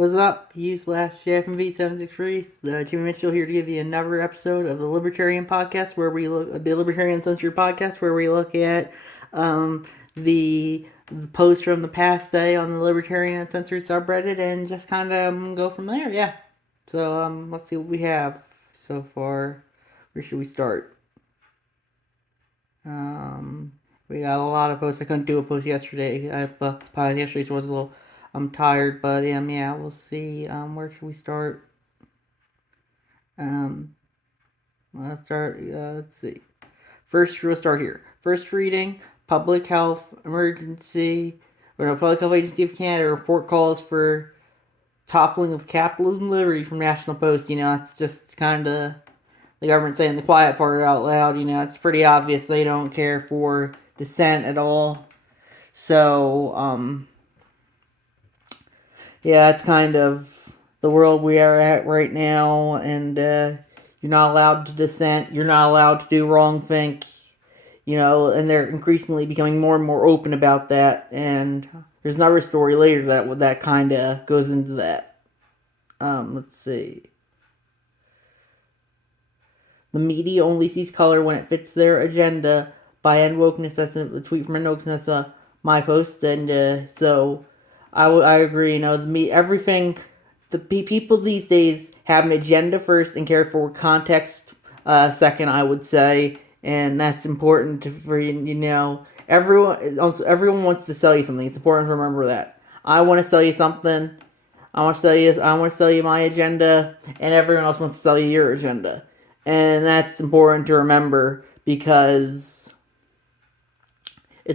What's up? You slash JFMV763. Jimmy Mitchell here to give you another episode of the Libertarian podcast, where we look the Libertarian Uncensored podcast, where we look at the posts from the past day on the Libertarian Uncensored subreddit and just kind of go from there. Yeah. So let's see what we have so far. Where should we start? We got a lot of posts. I couldn't do a post yesterday. I posted yesterday, so I was a little. I'm tired, but yeah, we'll see. Where should we start? Um, let's start. Let's see. First, we'll start here. First reading: Public Health Emergency. Or no, Public Health Agency of Canada report calls for toppling of capitalism liberty from National Post. It's just kind of the government saying the quiet part out loud. It's pretty obvious they don't care for dissent at all. So, yeah, it's kind of the world we are at right now, and you're not allowed to dissent. You're not allowed to do wrong think. And they're increasingly becoming more and more open about that. And there's another story later that kind of goes into that. Let's see. The media only sees color when it fits their agenda. By end wokeness, that's a tweet from end wokeness. That's my post, and so I agree. Everything. The people these days have an agenda first and care for context second. I would say, and that's important for everyone wants to sell you something. It's important to remember that. I want to sell you something. I want to sell you my agenda, and everyone else wants to sell you your agenda. And that's important to remember because you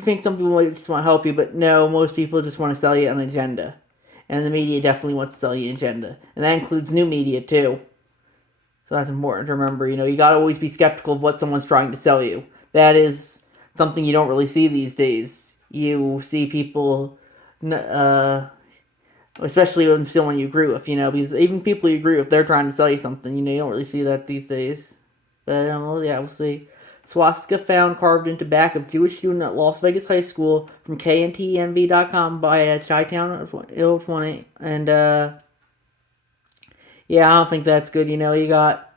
think some people might just want to help you, but no, most people just want to sell you an agenda. And the media definitely wants to sell you an agenda. And that includes new media, too. So that's important to remember. You gotta always be skeptical of what someone's trying to sell you. That is something you don't really see these days. You see people, especially when someone you agree with, because even people you agree with, they're trying to sell you something, you don't really see that these days. But, yeah, we'll see. Swastika found carved into back of Jewish student at Las Vegas High School from KNTMV.com by Chi-Town 20. And, yeah, I don't think that's good. You got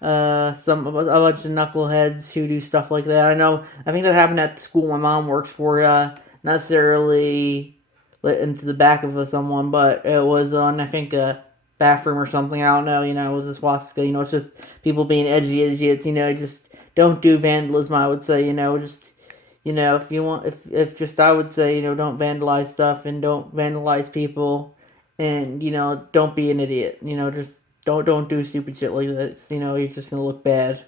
a bunch of knuckleheads who do stuff like that. I think that happened at the school my mom works for, not necessarily lit into the back of someone, but it was on, I think, a bathroom or something. I don't know, it was a swastika. It's just people being edgy idiots, just don't do vandalism, I would say, just, if you want, if just, I would say, don't vandalize stuff and don't vandalize people and, don't be an idiot, just don't do stupid shit like that. You're just gonna look bad.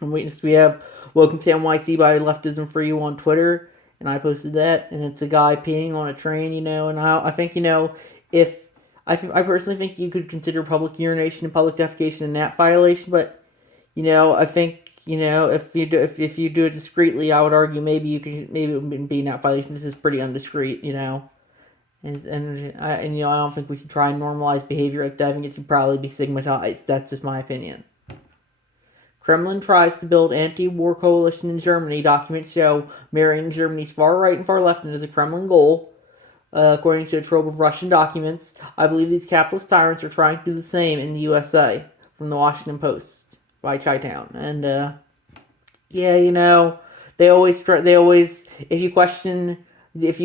And we have Welcome to NYC by Leftism for You on Twitter. And I posted that, and it's a guy peeing on a train, and I think, if, I personally think you could consider public urination and public defecation a NAP violation, but, I think, if you do it discreetly, I would argue maybe it wouldn't be a NAP violation. This is pretty undiscreet, and I don't think we should try and normalize behavior like that. I think it should probably be stigmatized. That's just my opinion. Kremlin tries to build anti-war coalition in Germany. Documents show marrying Germany's far right and far left is a Kremlin goal. According to a trove of Russian documents, I believe these capitalist tyrants are trying to do the same in the USA. From the Washington Post by Chi-Town. And yeah, they always if you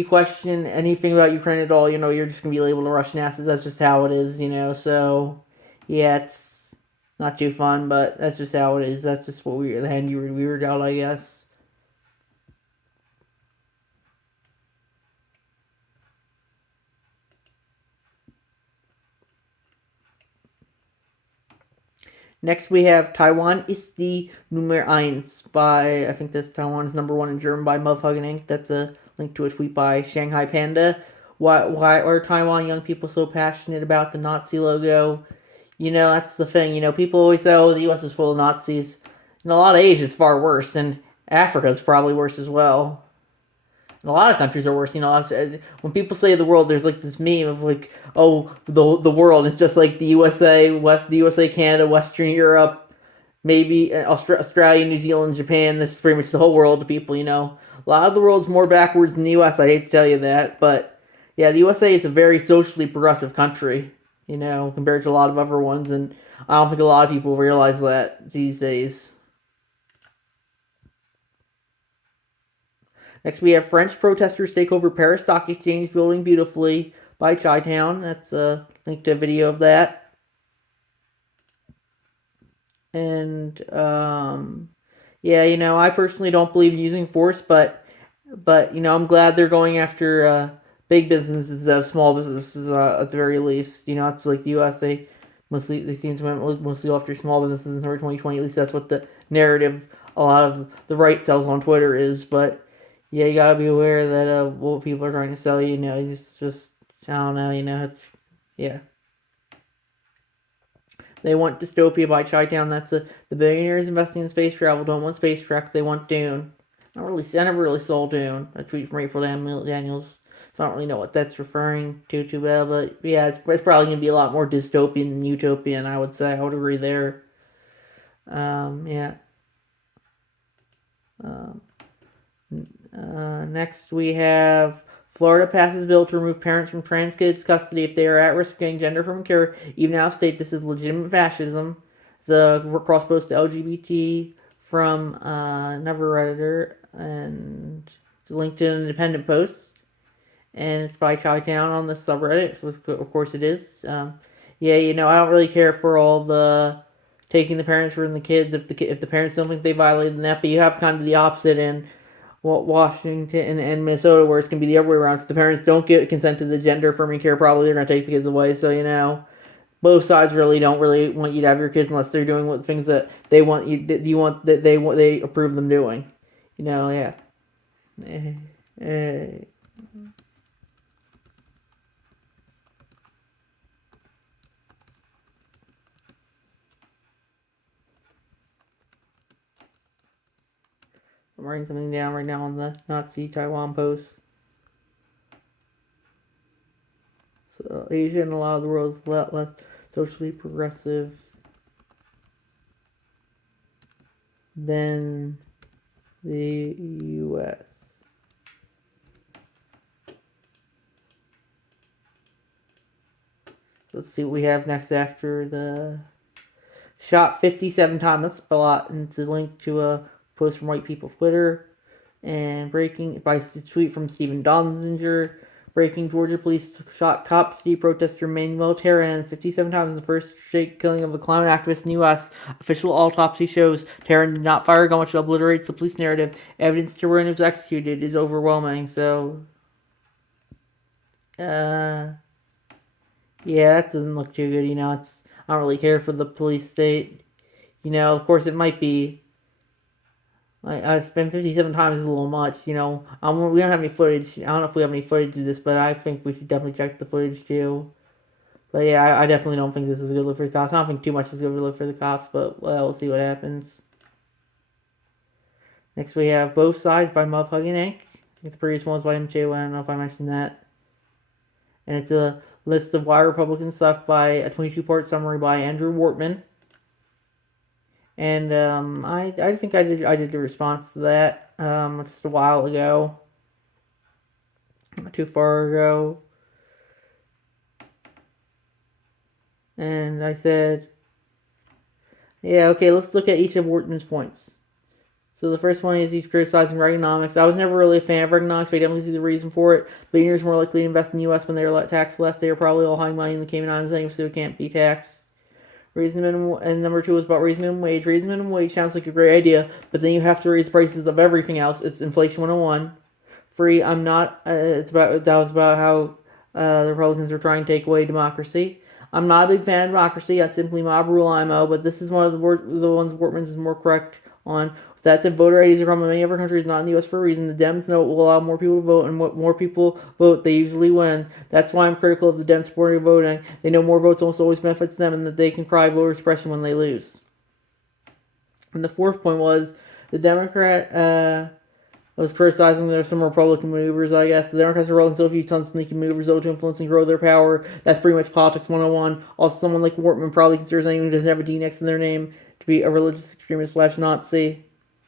question anything about Ukraine at all, you're just gonna be labeled a Russian asset. That's just how it is, So yeah, it's not too fun, but that's just how it is. That's just the hand we were dealt, I guess. Next we have Taiwan ist die Nummer 1 by, I think that's Taiwan's number 1 in German by Motherfucking Inc. That's a link to a tweet by Shanghai Panda. Why are Taiwan young people so passionate about the Nazi logo? That's the thing. People always say, oh, the U.S. is full of Nazis. In a lot of Asia, it's far worse, and Africa is probably worse as well. And a lot of countries are worse. When people say the world, there's like this meme of like, oh, the world. It's just like the USA, the USA, Canada, Western Europe, maybe Australia, New Zealand, Japan. This is pretty much the whole world of people. A lot of the world's more backwards than the U.S. I hate to tell you that, but yeah, the USA is a very socially progressive country. Compared to a lot of other ones, and I don't think a lot of people realize that these days. Next, we have French protesters take over Paris Stock Exchange building beautifully by Chi-Town. That's a link to a video of that. And yeah, I personally don't believe in using force, but I'm glad they're going after big businesses instead of small businesses at the very least. It's like the U.S. They seem to mostly go after small businesses in 2020. At least that's what the narrative a lot of the right sells on Twitter is. But yeah, you gotta be aware that what people are trying to sell you. It's just I don't know. Yeah. They want Dystopia by Chi-Town. That's the billionaires investing in space travel don't want space Trek. They want Dune. I never really saw Dune. A tweet from April Daniels. So I don't really know what that's referring to too well. But yeah, it's probably going to be a lot more dystopian than utopian, I would say. I would agree there. Yeah. Next we have Florida passes bill to remove parents from trans kids' custody if they are at risk of getting gender from care. Even now state this is legitimate fascism. It's a cross post to LGBT from another Redditor, and it's linked to an independent post. And it's by Chi-Town on the subreddit, so of course it is. Yeah, I don't really care for all the taking the parents from the kids if the parents don't think they violated that, but you have kind of the opposite in Washington and Minnesota, where it's going to be the other way around. If the parents don't get consent to the gender affirming care, probably they're going to take the kids away. So both sides really don't really want you to have your kids unless they're doing what things that they want they approve them doing. Yeah. I'm writing something down right now on the Nazi Taiwan post. So Asia and a lot of the world is a lot less socially progressive than the U.S. Let's see what we have next after the shot 57 times. That's a lot, and it's a link to a post from White People Twitter. And breaking by a tweet from Stephen Donzinger. Breaking Georgia police shot cop city protester Manuel Terran 57 times in the first straight killing of a climate activist in the U.S. Official autopsy shows Terran did not fire a gun, which obliterates the police narrative. Evidence Terran was executed is overwhelming. So, yeah, that doesn't look too good. I don't really care for the police state. Of course, it might be. I spent 57 times is a little much, we don't have any footage. I don't know if we have any footage of this, but I think we should definitely check the footage too. But yeah, I definitely don't think this is a good look for the cops. I don't think too much is a good look for the cops, but we'll see what happens. Next we have Both Sides by Muff Hugging Inc. The previous one was by MJ, I don't know if I mentioned that. And it's a list of why Republicans suck by a 22-part summary by Andrew Wortman. And I think I did the response to that just a while ago, not too far ago, and I said, yeah, okay, let's look at each of Wortman's points. So the first one is he's criticizing Reaganomics. I was never really a fan of Reaganomics, but I definitely see the reason for it. Billionaires more likely to invest in the U.S. when they are taxed less. They are probably all hiding money in the Cayman Islands anyway, so it can't be taxed. And number two is about raising minimum wage. Raising minimum wage sounds like a great idea, but then you have to raise prices of everything else. It's inflation 101. Free, I'm not. That was about how the Republicans are trying to take away democracy. I'm not a big fan of democracy. That's simply mob rule IMO, but this is one of the ones Wortman's is more correct on. That said, voter ID is a problem in many other countries, not in the U.S. for a reason. The Dems know it will allow more people to vote, and what more people vote, they usually win. That's why I'm critical of the Dems supporting voting. They know more votes almost always benefits them, and that they can cry voter suppression when they lose. And the fourth point was the Democrat I was criticizing there are some Republican maneuvers, I guess. The Democrats are rolling so few tons of sneaky maneuvers to influence and grow their power. That's pretty much politics 101. Also, someone like Wortman probably considers anyone who doesn't have a D next to their name to be a religious extremist / Nazi.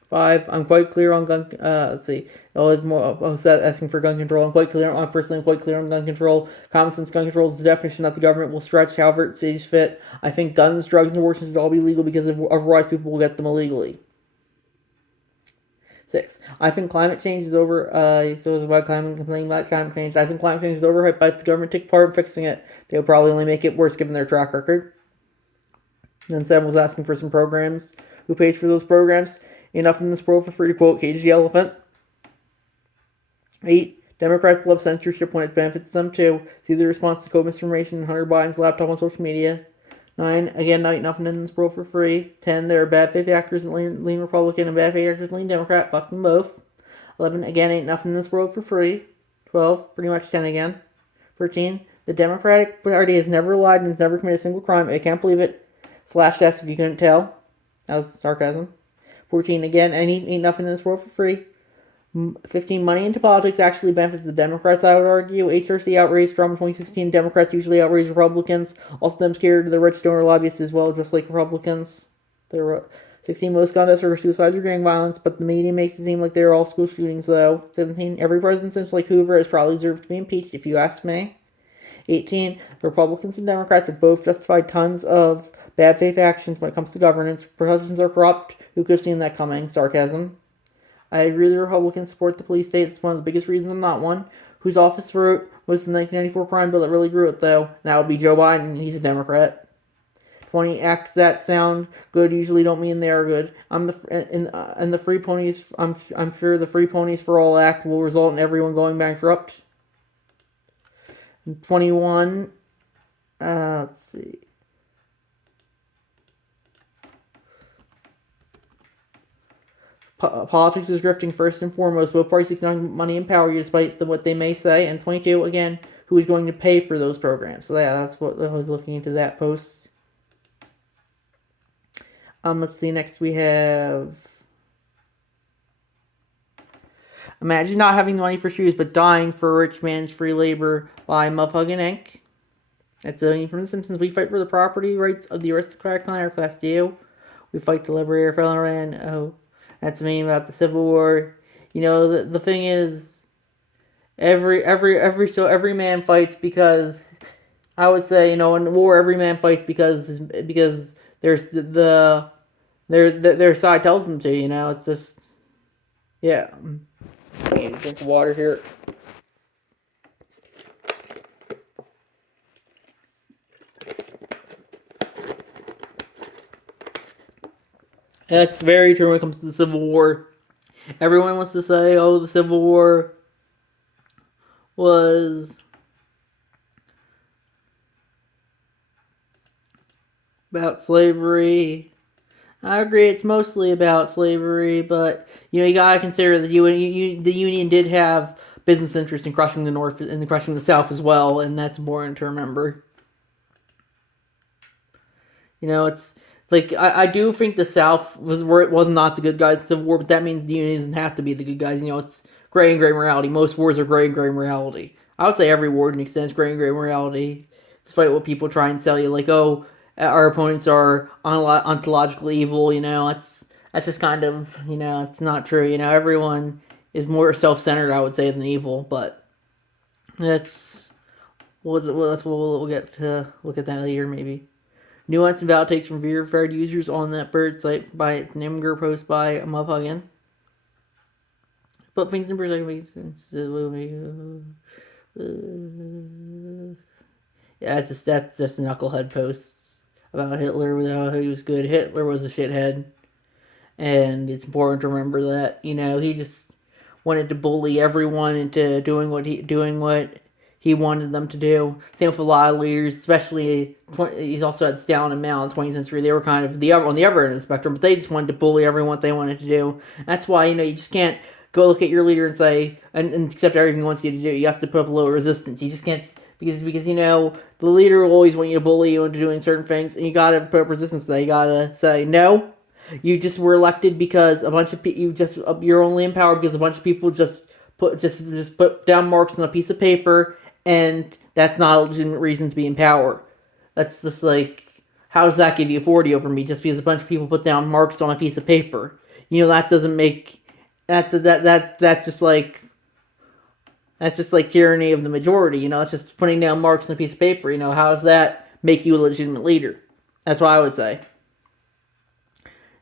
5. I'm quite clear on gun. Let's see. Always more. I was asking for gun control. I'm quite clear. I'm personally quite clear on gun control. Common sense gun control is the definition that the government will stretch however it sees fit. I think guns, drugs, and abortion should all be legal because otherwise people will get them illegally. 6. I think climate change is over. So it's about complaining about climate change. I think climate change is overhyped, but if the government take part in fixing it, they'll probably only make it worse given their track record. And then 7 was asking for some programs. Who pays for those programs? Enough in this world for free to quote Cage the Elephant. 8. Democrats love censorship when it benefits them too. See the response to code misinformation and Hunter Biden's laptop on social media. 9. Again, not nothing in this world for free. 10. There are bad faith actors that lean Republican and bad faith actors that lean Democrat. Fuck them both. 11. Again, ain't nothing in this world for free. 12. Pretty much 10 again. 13. The Democratic Party has never lied and has never committed a single crime. I can't believe it. Slash S if you couldn't tell. That was sarcasm. 14. Again, ain't nothing in this world for free. 15. Money into politics actually benefits the Democrats, I would argue. HRC outraged Trump in 2016. Democrats usually outrage Republicans. Also, them scared of the rich donor lobbyists as well, just like Republicans. 16. Most gun deaths are suicides or gang violence, but the media makes it seem like they're all school shootings, though. 17. Every president since like Hoover has probably deserved to be impeached, if you ask me. 18. Republicans and Democrats have both justified tons of bad faith actions when it comes to governance. Politicians are corrupt. Who could have seen that coming? Sarcasm. I agree the Republicans support the police state. It's one of the biggest reasons I'm not one. Whose office wrote most of the 1994 crime bill that really grew it, though? That would be Joe Biden. He's a Democrat. 20. Acts that sound good usually don't mean they are good. And the Free Ponies. I'm sure the Free Ponies for All Act will result in everyone going bankrupt. 21. Let's see. Politics is drifting first and foremost. Both parties seek money and power despite what they may say. And 22, again, who is going to pay for those programs? So yeah, that's what I was looking into that post. Let's see, next we have... Imagine not having the money for shoes, but dying for a rich man's free labor by Motherfucking Inc. That's a meme from The Simpsons. We fight for the property rights of the aristocratic higher class. Do you? We fight to liberate our fellow man. Oh, that's a meme about the Civil War. You know, the thing is, every man fights because, I would say, you know, in war every man fights because there's their side tells them to. You know, it's just, yeah. I need to drink water here. That's very true when it comes to the Civil War. Everyone wants to say, oh, the Civil War was about slavery. I agree, it's mostly about slavery, but you know you gotta consider that the Union did have business interest in crushing the North and crushing the South as well, and that's important to remember. You know, it's like I do think the South was not the good guys in the Civil War, but that means the Union doesn't have to be the good guys. You know, it's gray and gray morality. Most wars are gray and gray morality. I would say every war to an extent is gray and gray morality, despite what people try and sell you, like, oh, our opponents are ontologically evil, you know, that's just kind of, you know, it's not true, you know, everyone is more self-centered, I would say, than evil, but we'll get to look at that later, maybe. Nuance and valid takes from verified users on that bird site by Nimger post by Motherfucking. Put things in perspective. Yeah, that's just knucklehead posts about Hitler, without he was good. Hitler was a shithead, and it's important to remember that. You know, he just wanted to bully everyone into doing what he wanted them to do. Same with a lot of leaders, especially he's also had Stalin and Mao in the 20th century. They were kind of on the other end of the spectrum, but they just wanted to bully everyone what they wanted to do. That's why, you know, you just can't go look at your leader and say and accept everything he wants you to do. You have to put up a little resistance. You just can't. Because you know, the leader will always want you to bully you into doing certain things, and you gotta put up resistance to that. You gotta say, no, You just were elected because a bunch of you're only in power because a bunch of people just put down marks on a piece of paper, and that's not a legitimate reason to be in power. That's just like, how does that give you authority over me just because a bunch of people put down marks on a piece of paper? That doesn't make that's just like tyranny of the majority. It's just putting down marks on a piece of paper. How does that make you a legitimate leader? That's what I would say.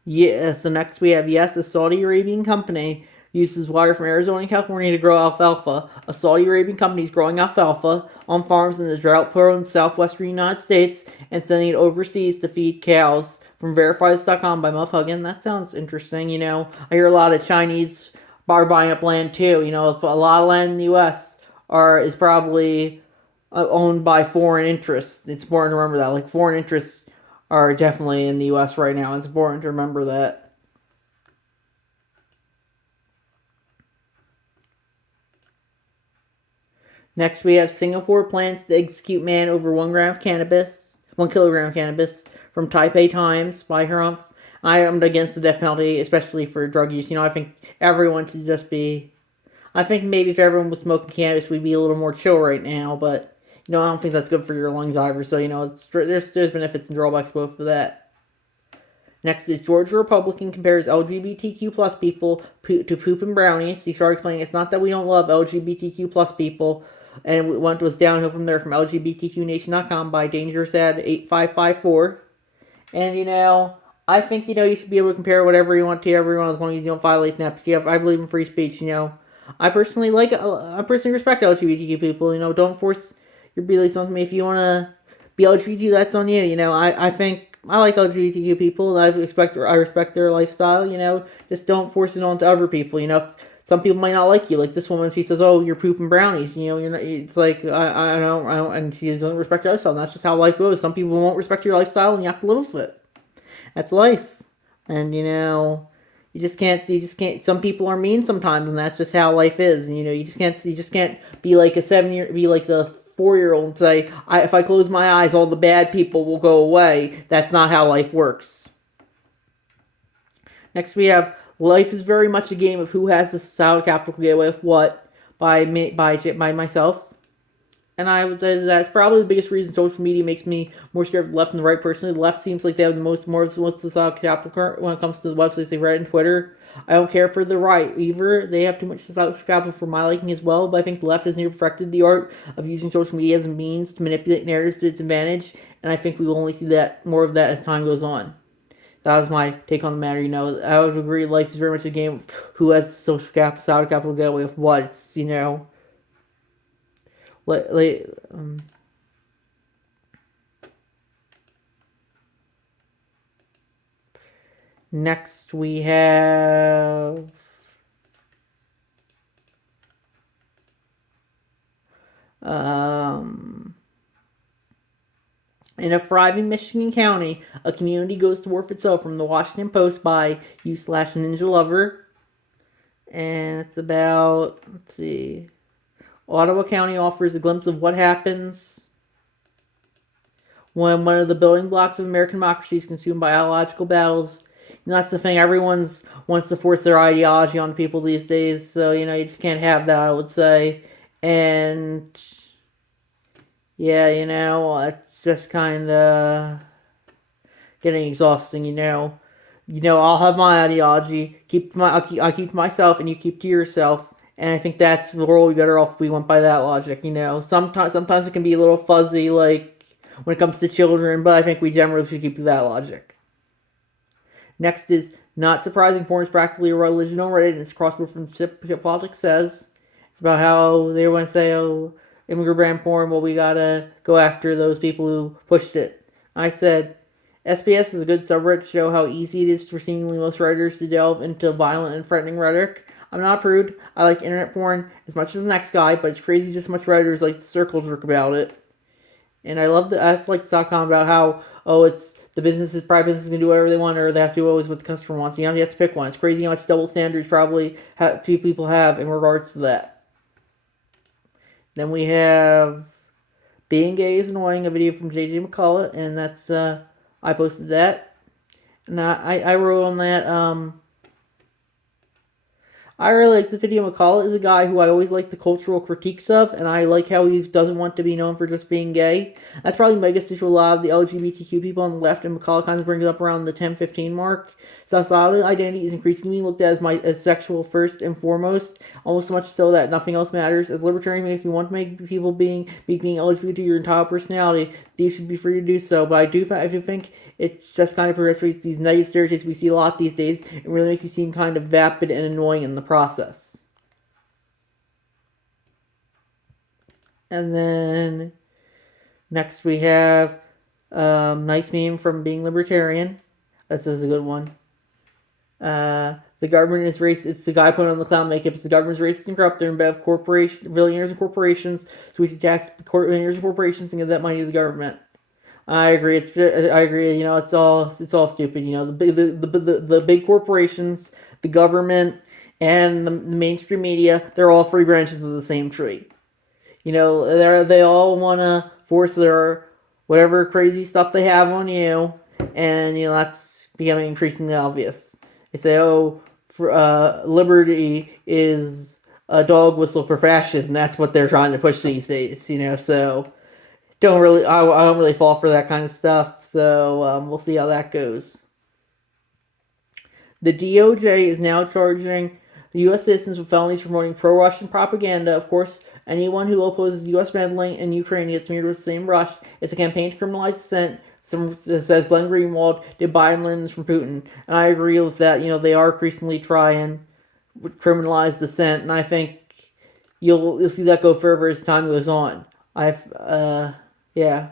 Yeah, so next we have, yes, a Saudi Arabian company uses water from Arizona and California to grow alfalfa. A Saudi Arabian company is growing alfalfa on farms in the drought-prone southwestern United States and sending it overseas to feed cows. From verifies.com by Muff Huggin. That sounds interesting. I hear a lot of Chinese are buying up land too. A lot of land in the U.S. is probably owned by foreign interests. It's important to remember that. Like, foreign interests are definitely in the U.S. right now. It's important to remember that. Next, we have Singapore plans to execute man over 1 kilogram of cannabis from Taipei Times by Harumph. I am against the death penalty, especially for drug use. I think everyone should just be. I think maybe if everyone was smoking cannabis, we'd be a little more chill right now. But I don't think that's good for your lungs either. So there's benefits and drawbacks both for that. Next is Georgia Republican compares LGBTQ plus people to poop and brownies. He started explaining it's not that we don't love LGBTQ plus people, and it was downhill from there from LGBTQnation.com by DangerousAd8554. And I think you should be able to compare whatever you want to everyone as long as you don't violate NEPs. I believe in free speech. I personally respect LGBTQ people. Don't force your beliefs on me. If you want to be LGBTQ, that's on you. I think I like LGBTQ people. I respect their lifestyle. Just don't force it on to other people. Some people might not like you. Like this woman, she says, "Oh, you're pooping brownies." You're not. It's like I don't, and she doesn't respect your lifestyle. And that's just how life goes. Some people won't respect your lifestyle, and you have to live with it. That's life, and you just can't. Some people are mean sometimes, and that's just how life is. And you just can't be like be like the 4-year-old and say, if I close my eyes, all the bad people will go away. That's not how life works. Next, we have life is very much a game of who has the solid capital to get away with what by myself. And I would say that's probably the biggest reason social media makes me more scared of the left than the right. Personally, the left seems like they have most of the solid capital when it comes to the websites they read and Twitter. I don't care for the right either. They have too much social capital for my liking as well, but I think the left has never perfected the art of using social media as a means to manipulate narratives to its advantage, and I think we will only see more of that as time goes on. That was my take on the matter. I would agree. Life is very much a game of who has social capital, solid capital to get away with what. It's Next we have in a thriving Michigan county, a community goes to war for itself, from the Washington Post by u/Ninja Lover. And it's about, let's see, Ottawa County offers a glimpse of what happens when one of the building blocks of American democracy is consumed by ideological battles. That's the thing. Everyone's wants to force their ideology on people these days, so you just can't have that, I would say. And yeah, it's just kind of getting exhausting. I'll have my ideology, I keep to myself, and you keep to yourself. And I think that's the world we better off if we went by that logic. Sometimes it can be a little fuzzy, like when it comes to children, but I think we generally should keep to that logic. Next is, not surprising, porn is practically a religion on Reddit, and it's crossword from Politics Says. It's about how they want to say, "Oh, immigrant brand porn, well, we gotta go after those people who pushed it." I said, SBS is a good subreddit to show how easy it is for seemingly most writers to delve into violent and threatening rhetoric. I'm not a prude. I like internet porn as much as the next guy, but it's crazy just much writers like the circle jerk about it. And I love .com about how, it's the private businesses can do whatever they want, or they have to do always what the customer wants. You have to pick one. It's crazy how much double standards probably two people have in regards to that. Then we have Being Gay is Annoying, a video from JJ McCullough, and that's, I posted that. And I wrote on that. I really like the video. McCall is a guy who I always like the cultural critiques of, and I like how he doesn't want to be known for just being gay. That's probably my biggest issue with a lot of the LGBTQ people on the left, and McCall kind of brings it up around the 10-15 mark. Societal identity is increasingly looked at as sexual first and foremost, almost so much so that nothing else matters. As libertarian, if you want to make people being LGBT your entire personality, you should be free to do so. But I do think it just kind of perpetuates these negative stereotypes we see a lot these days, and really makes you seem kind of vapid and annoying in the process. And then next we have nice meme from Being Libertarian. This is a good one. The government is racist. It's the guy putting on the clown makeup. It's the government's racist and corrupt. They're in bed of billionaires and corporations. So we should tax billionaires and corporations and give that money to the government. I agree. I agree. You know, it's all stupid. You know, the big corporations, the government, and the mainstream media. They're all three branches of the same tree. You know, they all want to force their whatever crazy stuff they have on you, and you know that's becoming increasingly obvious. They say, "Oh, liberty is a dog whistle for fascism." And that's what they're trying to push these days. You know, so I don't really fall for that kind of stuff. So we'll see how that goes. The DOJ is now charging U.S. citizens with felonies for promoting pro-Russian propaganda. Of course, anyone who opposes U.S. meddling in Ukraine gets smeared with the same brush. It's a campaign to criminalize dissent. Says Glenn Greenwald. Did Biden learn this from Putin? And I agree with that. You know, they are increasingly trying to criminalize dissent, and I think you'll see that go further as time goes on. Yeah.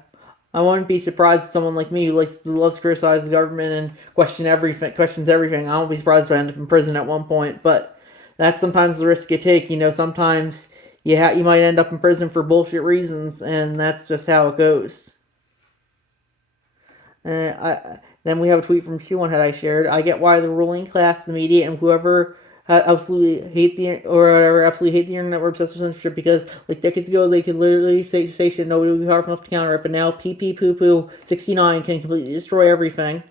I wouldn't be surprised if someone like me who loves to criticize the government and questions everything. I won't be surprised if I end up in prison at one point, but that's sometimes the risk you take. You know, sometimes you might end up in prison for bullshit reasons, and that's just how it goes. Then we have a tweet from Q1 I shared. I get why the ruling class, the media, and whoever absolutely hate the internet were obsessed with censorship, because like decades ago they could literally say shit, nobody would be powerful enough to counter it, but now PP poo poo 69 can completely destroy everything.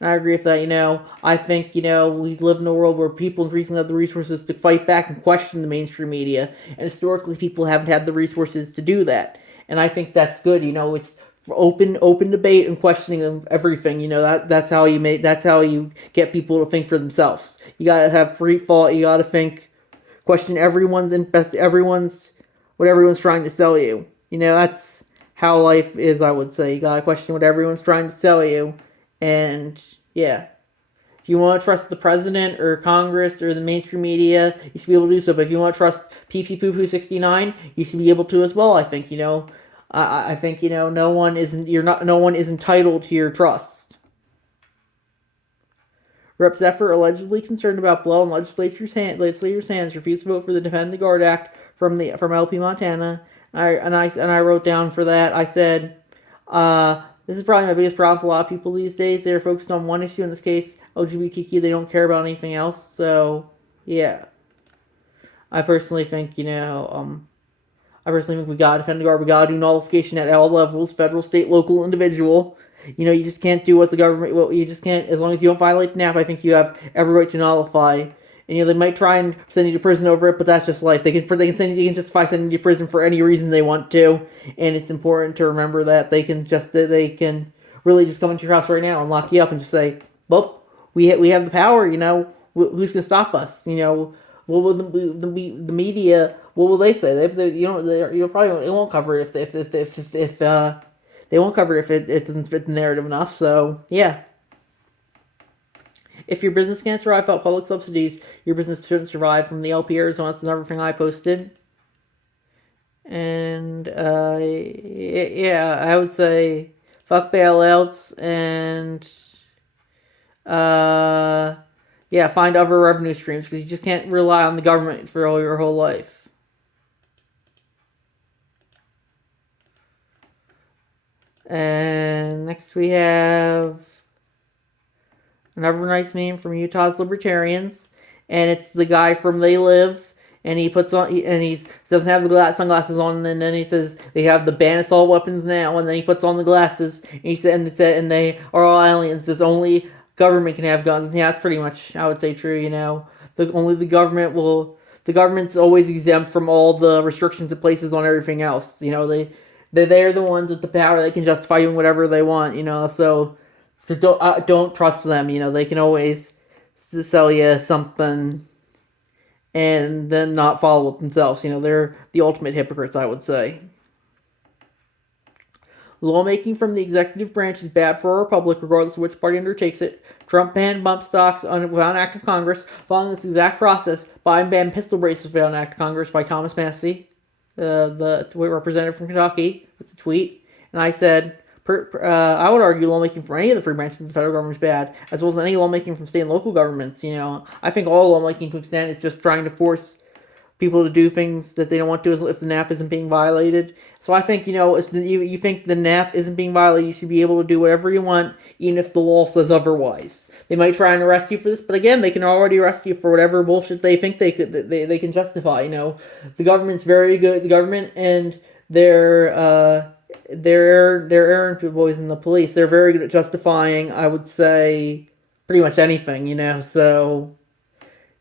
And I agree with that. You know, I think, you know, we live in a world where people increasingly have the resources to fight back and question the mainstream media, and historically people haven't had the resources to do that. And I think that's good. You know, it's for open debate and questioning of everything. You know, that's how you get people to think for themselves. You gotta have free thought. You gotta question what everyone's trying to sell you. You know, that's how life is. I would say you gotta question what everyone's trying to sell you, and yeah. If you want to trust the president or Congress or the mainstream media, you should be able to do so. But if you want to trust PP Poo Poo 69, you should be able to as well. I think, you know. I think, you know, no one is entitled to your trust. Rep. Zephyr, allegedly concerned about blood on legislators' hands, refused to vote for the Defend the Guard Act from LP Montana. And I wrote down for that. I said, this is probably my biggest problem for a lot of people these days. They're focused on one issue, in this case, LGBTQ. They don't care about anything else. So, yeah. I personally think, you know, we gotta defend the guard. We gotta do nullification at all levels, federal, state, local, individual. You know, you just can't do what the government. Well, you just can't. As long as you don't violate the NAP, I think you have every right to nullify. And you know, they might try and send you to prison over it, but that's just life. They can justify sending you to prison for any reason they want to, and it's important to remember that they can really just come into your house right now and lock you up and just say, "Well, we have the power. You know, who's gonna stop us? You know, what will the media? What will they say? They won't cover it if they won't cover it if it doesn't fit the narrative enough. So yeah." If your business can't survive without public subsidies, your business shouldn't survive, from the LP Arizona. That's another thing I posted. And yeah, I would say fuck bailouts and yeah, find other revenue streams, because you just can't rely on the government for your whole life. And next we have another nice meme from Utah's Libertarians, and it's the guy from They Live, and he doesn't have the sunglasses on, and then he says they have the ban assault weapons now, and then he puts on the glasses, and he said, and they are all aliens. There's only government can have guns. And yeah, that's pretty much, I would say, true. The government's always exempt from all the restrictions it places on everything else. They're the ones with the power. They can justify doing whatever they want. So don't trust them. They can always sell you something and then not follow it themselves. They're the ultimate hypocrites, I would say. Lawmaking from the executive branch is bad for our republic, regardless of which party undertakes it. Trump banned bump stocks without an act of Congress. Following this exact process, Biden banned pistol braces without an act of Congress by Thomas Massie, the representative from Kentucky. It's a tweet. And I said, I would argue lawmaking from any of the free branches of the federal government is bad, as well as any lawmaking from state and local governments. I think all lawmaking to an extent is just trying to force people to do things that they don't want to if the NAP isn't being violated. So I think, if you think the NAP isn't being violated, you should be able to do whatever you want, even if the law says otherwise. They might try and arrest you for this, but again, they can already arrest you for whatever bullshit they think they can justify. The government's very good. The government and their errand boys in the police, they're very good at justifying, I would say, pretty much anything. So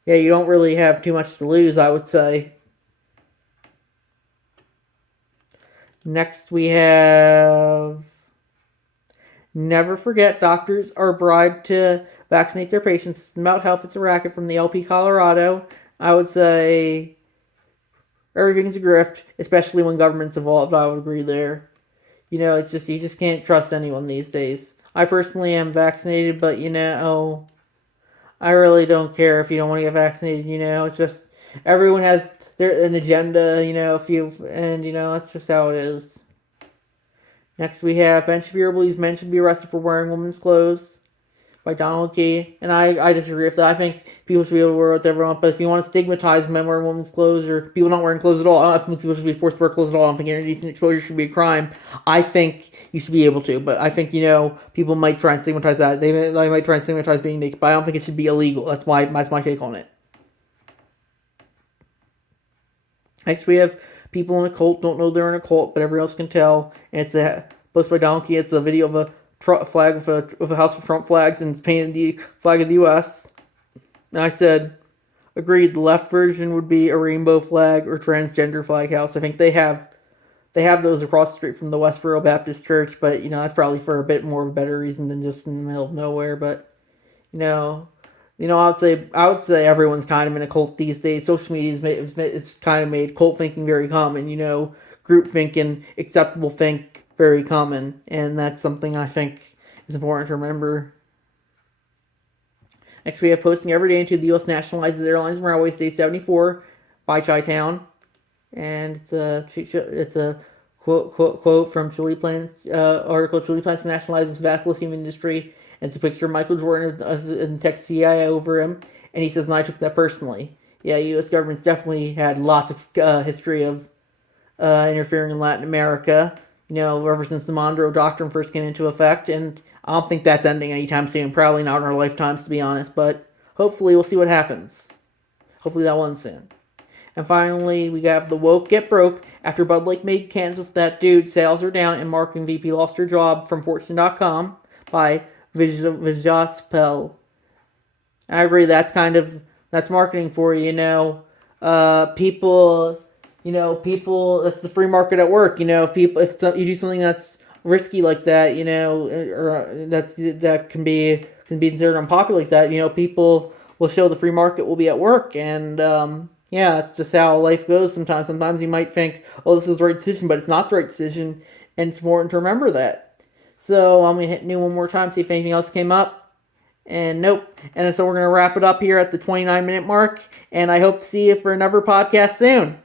yeah, you don't really have too much to lose, I would say. Next we have, never forget doctors are bribed to vaccinate their patients. It's about health. It's a racket from the LP Colorado. I would say everything's a grift, especially when government's involved. I would agree there. It's just, you just can't trust anyone these days. I personally am vaccinated, but I really don't care if you don't want to get vaccinated. It's just everyone has an agenda. That's just how it is. Next we have Ben Shapiro believes men should be arrested for wearing women's clothes by Donald Key, and I disagree with that. I think people should be able to wear whatever they want, but if you want to stigmatize men wearing women's clothes or people not wearing clothes at all, I don't think people should be forced to wear clothes at all. I don't think indecent exposure should be a crime. I think you should be able to, but I think, people might try and stigmatize that. They might try and stigmatize being naked, but I don't think it should be illegal. That's my take on it. Next we have people in a cult don't know they're in a cult, but everyone else can tell. And it's posted by Donald Key. It's a video of a flag with a house of Trump flags, and it's painted the flag of the U.S. And I said, agreed. The left version would be a rainbow flag or transgender flag house. I think they have those across the street from the Westboro Baptist Church, but that's probably for a bit more of a better reason than just in the middle of nowhere. But I would say everyone's kind of in a cult these days. Social media it's kind of made cult thinking very common. Group think and acceptable think very common, and that's something I think is important to remember. Next, we have posting every day into the U.S. nationalizes airlines and railways day 74 by Chi-Town, and it's a quote from Chili Plants article. Chili Plants nationalizes vast lithium industry, and it's a picture of Michael Jordan and Texas CIA over him, and he says, "And I took that personally." Yeah, U.S. government's definitely had lots of history of interfering in Latin America. Ever since the Monroe Doctrine first came into effect, and I don't think that's ending anytime soon. Probably not in our lifetimes, to be honest, but hopefully we'll see what happens. Hopefully that one soon. And finally, we have the woke get broke. After Bud Light made cans with that dude, sales are down, and marketing VP lost her job from Fortune.com by Vijaspel. I agree, that's marketing for you, people... that's the free market at work. If you do something that's risky like that, or that can be considered unpopular like that, people will show the free market will be at work, and that's just how life goes. Sometimes you might think, oh, this is the right decision, but it's not the right decision, and it's important to remember that. So I'm gonna hit new one more time, see if anything else came up. And nope. And so we're gonna wrap it up here at the 29-minute mark, and I hope to see you for another podcast soon.